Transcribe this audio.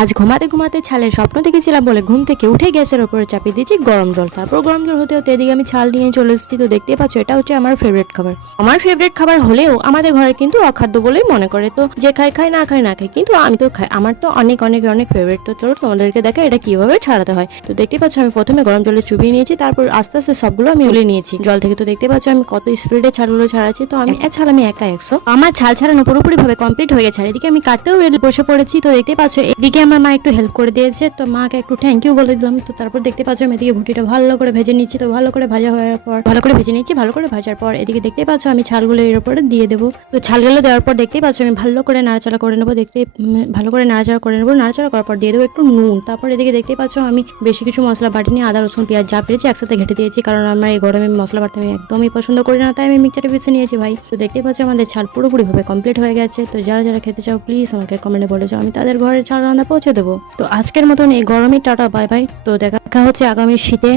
আজ ঘুমাতে ঘুমাতে ছালের স্বপ্ন দেখেছিলাম বলে ঘুম থেকে উঠে গ্যাসের উপরে চাপিয়ে দিয়েছি গরম জল। তারপর গরম জল হতে হতে এদিকে আমি ছাল নিয়ে চলে এসেছি। তো দেখতে পাচ্ছ এটা হচ্ছে আমার ফেভারিট খাবার। আমার ফেভারিট খাবার হলেও আমাদের ঘরে কিন্তু অখাদ্য বলেই মনে করে, তো যে খায় খায় না খায় না খায়, কিন্তু আমি তো খাই। আমার তো অনেক অনেক অনেক ফেভারিট। তো চলো তোমাদেরকে দেখা এটা কিভাবে ছাড়াতে হয়। তো দেখতে পাচ্ছ আমি প্রথমে গরম জলে চুবিয়ে নিয়েছি, তারপর আস্তে আস্তে সবগুলো আমি উলিয়ে নিয়েছি জল থেকে। তো দেখতে পাচ্ছ আমি কত স্পিডে ছালগুলো ছাড়াচ্ছি। তো আমি ছাল আমি একা 100 আমার ছাল ছাড়ানো পুরোপুরি ভাবে কমপ্লিট হয়ে গেছে। আর এদিকে আমি কাটতেও বসে পড়েছি। তো দেখতে পাচ্ছ এদিকে আমার মা একটু হেল্প করে দিয়েছে, তো মাকে একটু থ্যাংক ইউ বলে দিলাম। তো তারপর দেখতে পাচ্ছ আমি এদিকে ভুটিটা ভালো করে ভেজে নিচ্ছি। তো ভালো করে ভাজা হওয়ার পর ভালো করে ভেজে নিচ্ছি। ভালো করে ভাজার পর এদিকে দেখতে পাচ্ছ আমি ছালগুলো এর উপরে দিয়ে দেবো। তো ছালগুলো দেওয়ার পর দেখতে পাচ্ছ আমি ভালো করে নাড়াচাড়া করে নেবো। ভালো করে নাড়াচাড়া করে নেবো। নাড়াচাড়া করার পর দিয়ে দেবো একটু নুন। তারপর এদিকে দেখতে পাচ্ছ আমি বেশি কিছু মশলা বাটিনি, আদা রসুন পেঁয়াজ যা পেরেছি একসাথে ঘেটে দিয়েছি, কারণ আমার এই গরমে মশলা বাটতে আমি একদমই পছন্দ করি না, তাই আমি মিক্সচারে পিষে নিয়েছি ভাই। তো দেখতে পাচ্ছ আমাদের ছাল পুরোপুরি ভাবে কমপ্লিট হয়ে গেছে। তো যারা যারা খেতে চাও প্লিজ আমাকে কমেন্টে বলে যাও, আমি তাদের ঘরে ছাল রান্না পৌঁছে দেবো। তো আজকের মতন এই গরমে টাটা বাই বাই। তো দেখা হচ্ছে আগামী শীতে।